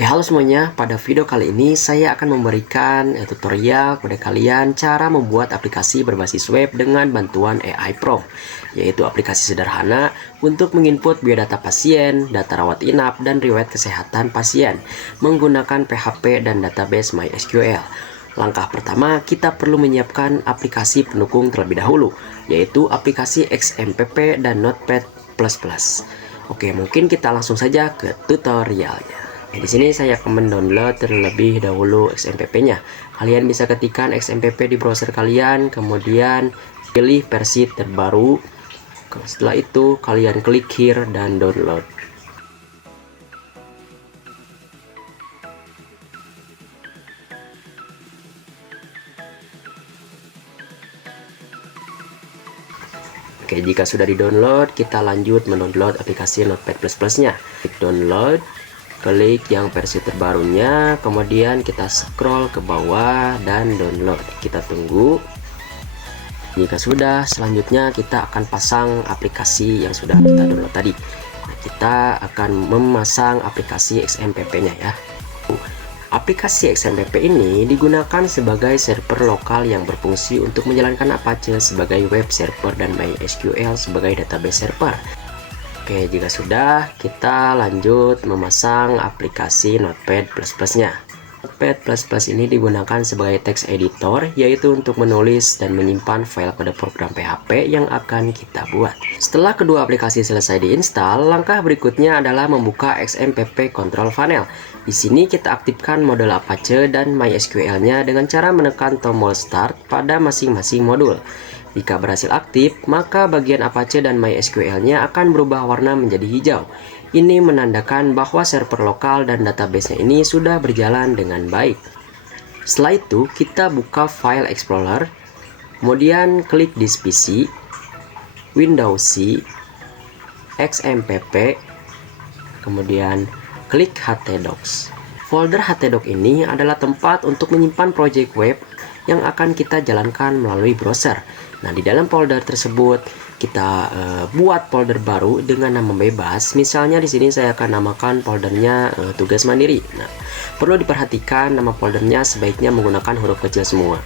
Oke, halo semuanya. Pada video kali ini saya akan memberikan tutorial kepada kalian cara membuat aplikasi berbasis web dengan bantuan AI Prompt, yaitu aplikasi sederhana untuk menginput biodata pasien, data rawat inap, dan riwayat kesehatan pasien menggunakan PHP dan database MySQL. Langkah pertama, kita perlu menyiapkan aplikasi pendukung terlebih dahulu, yaitu aplikasi XMPP dan Notepad++. Oke, mungkin kita langsung saja ke tutorialnya. Di sini saya akan mendownload terlebih dahulu XMPP-nya. Kalian bisa ketikkan XMPP di browser kalian, kemudian pilih versi terbaru. Setelah itu kalian klik here dan download. Oke, jika sudah di-download, kita lanjut mendownload aplikasi Notepad++-nya. Klik download. Klik yang versi terbarunya, kemudian kita scroll ke bawah dan download. Kita tunggu. Jika sudah, selanjutnya kita akan pasang aplikasi yang sudah kita download tadi. Nah, kita akan memasang aplikasi XMPP-nya ya. Aplikasi XMPP ini digunakan sebagai server lokal yang berfungsi untuk menjalankan Apache sebagai web server dan MySQL sebagai database server. Oke, jika sudah, kita lanjut memasang aplikasi Notepad++-nya. Notepad++ ini digunakan sebagai text editor, yaitu untuk menulis dan menyimpan file kode program PHP yang akan kita buat. Setelah kedua aplikasi selesai diinstal, langkah berikutnya adalah membuka XMPP Control Panel. Di sini kita aktifkan modul Apache dan MySQL-nya dengan cara menekan tombol Start pada masing-masing modul. Jika berhasil aktif, maka bagian Apache dan MySQL-nya akan berubah warna menjadi hijau. Ini menandakan bahwa server lokal dan database-nya ini sudah berjalan dengan baik. Setelah itu, kita buka File Explorer, kemudian klik This PC, Windows C, XMPP, kemudian klik htdocs. Folder htdocs ini adalah tempat untuk menyimpan project web yang akan kita jalankan melalui browser. Nah, di dalam folder tersebut kita buat folder baru dengan nama bebas. Misalnya di sini saya akan namakan foldernya tugas mandiri. Nah, perlu diperhatikan nama foldernya sebaiknya menggunakan huruf kecil semua,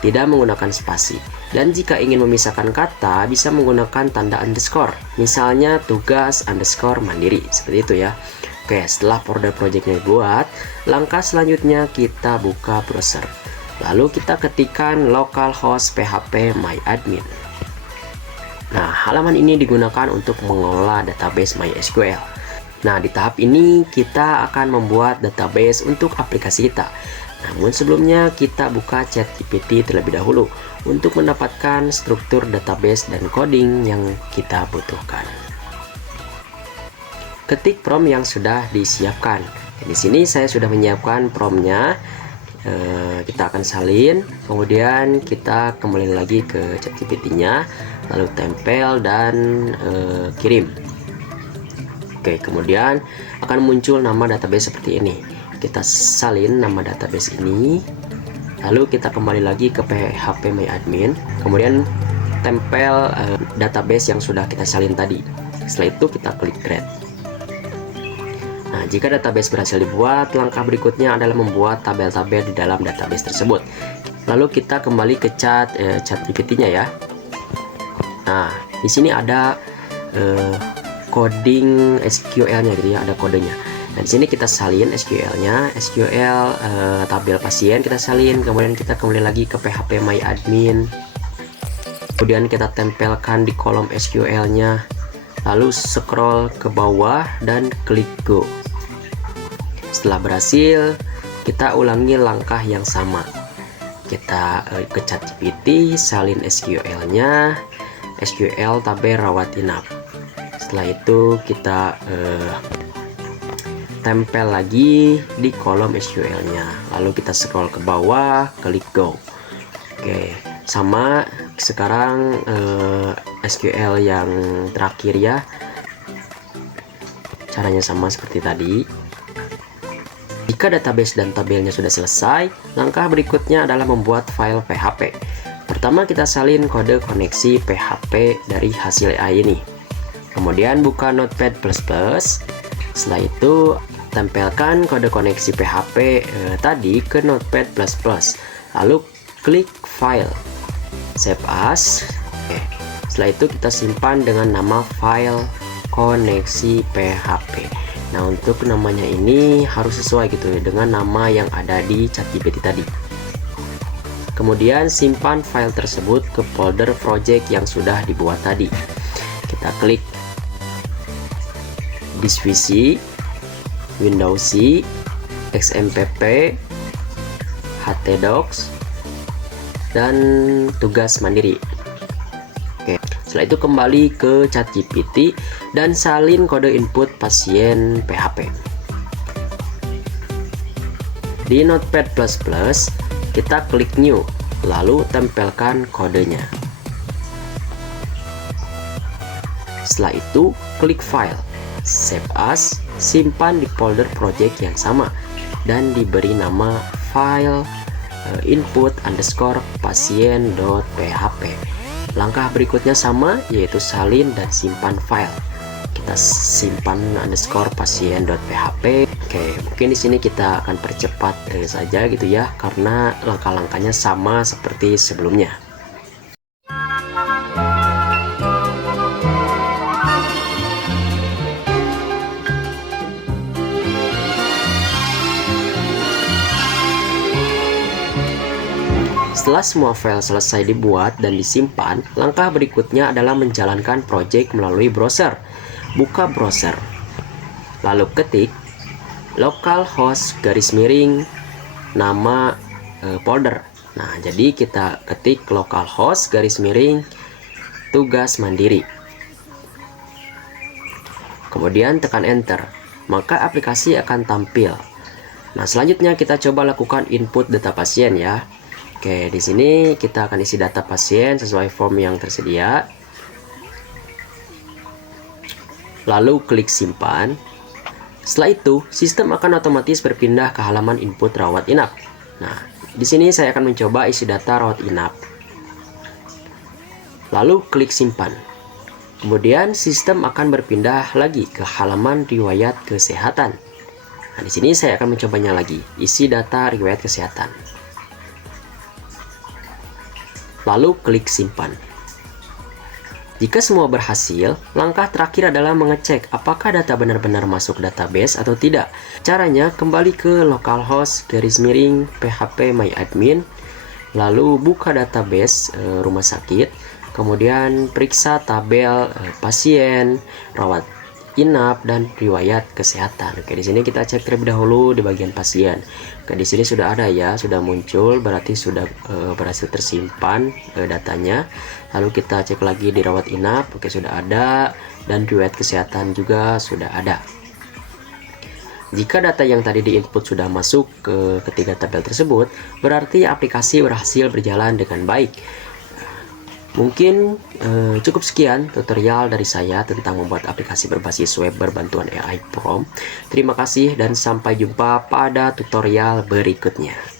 tidak menggunakan spasi. Dan jika ingin memisahkan kata, bisa menggunakan tanda underscore. Misalnya tugas underscore mandiri, seperti itu ya. Oke, setelah folder projectnya dibuat, langkah selanjutnya kita buka browser. Lalu kita ketikkan localhost php myadmin. Nah, halaman ini digunakan untuk mengelola database MySQL. Nah, di tahap ini kita akan membuat database untuk aplikasi kita. Namun sebelumnya kita buka ChatGPT terlebih dahulu untuk mendapatkan struktur database dan coding yang kita butuhkan. Ketik prompt yang sudah disiapkan. Di sini saya sudah menyiapkan promptnya. Kita akan salin, kemudian kita kembali lagi ke ChatGPT-nya, lalu tempel dan kirim. Oke, kemudian akan muncul nama database seperti ini. Kita salin nama database ini, lalu kita kembali lagi ke PHP myadmin, kemudian tempel database yang sudah kita salin tadi. Setelah itu kita klik create. Nah, jika database berhasil dibuat, langkah berikutnya adalah membuat tabel-tabel di dalam database tersebut. Lalu kita kembali ke ChatGPT-nya ya. Nah, di sini ada coding SQL-nya, gitu ya, ada kodenya. Nah, di sini kita salin SQL-nya, SQL tabel pasien kita salin, kemudian kita kembali lagi ke PHP myadmin. Kemudian kita tempelkan di kolom SQL-nya. Lalu scroll ke bawah dan klik go. Setelah berhasil, kita ulangi langkah yang sama. Kita ke ChatGPT, salin SQL-nya, SQL tabel rawat inap. Setelah itu kita tempel lagi di kolom SQL-nya. Lalu kita scroll ke bawah, klik go. Oke, sama sekarang SQL yang terakhir ya, caranya sama seperti tadi. Jika database dan tabelnya sudah selesai, langkah berikutnya adalah membuat file PHP. Pertama kita salin kode koneksi PHP dari hasil AI ini. Kemudian buka Notepad++. Setelah itu tempelkan kode koneksi PHP tadi ke Notepad++. Lalu klik File, Save As. Oke. Setelah itu kita simpan dengan nama file koneksi PHP. Nah, untuk namanya ini harus sesuai gitu dengan nama yang ada di ChatGPT tadi. Kemudian simpan file tersebut ke folder project yang sudah dibuat tadi. Kita klik Disk, Windows C, XMPP, htdocs, dan tugas mandiri. Oke, setelah itu kembali ke ChatGPT dan salin kode input pasien PHP. Di Notepad++, kita klik New, lalu tempelkan kodenya. Setelah itu, klik File, Save As, simpan di folder project yang sama, dan diberi nama file input_pasien.php. Langkah berikutnya sama, yaitu salin dan simpan file. Kita simpan _pasien.php. Oke, mungkin di sini kita akan percepat saja gitu ya, karena langkah-langkahnya sama seperti sebelumnya. Setelah semua file selesai dibuat dan disimpan, langkah berikutnya adalah menjalankan project melalui browser. Buka browser, lalu ketik localhost nama folder. Nah, jadi kita ketik localhost tugas mandiri. Kemudian tekan enter, maka aplikasi akan tampil. Nah, selanjutnya kita coba lakukan input data pasien ya. Oke, di sini kita akan isi data pasien sesuai form yang tersedia. Lalu klik simpan. Setelah itu, sistem akan otomatis berpindah ke halaman input rawat inap. Nah, di sini saya akan mencoba isi data rawat inap. Lalu klik simpan. Kemudian sistem akan berpindah lagi ke halaman riwayat kesehatan. Nah, di sini saya akan mencobanya lagi, isi data riwayat kesehatan. Lalu klik simpan. Jika semua berhasil, langkah terakhir adalah mengecek apakah data benar-benar masuk database atau tidak. Caranya, kembali ke localhost php myadmin, lalu buka database rumah sakit, kemudian periksa tabel pasien, rawat inap, dan riwayat kesehatan. Oke, di sini kita cek terlebih dahulu di bagian pasien. Oke, di sini sudah ada ya, sudah muncul, berarti sudah berhasil tersimpan datanya. Lalu kita cek lagi di rawat inap, oke sudah ada, dan riwayat kesehatan juga sudah ada. Jika data yang tadi diinput sudah masuk ke ketiga tabel tersebut, berarti aplikasi berhasil berjalan dengan baik. Mungkin cukup sekian tutorial dari saya tentang membuat aplikasi berbasis web berbantuan AI Prompt. Terima kasih dan sampai jumpa pada tutorial berikutnya.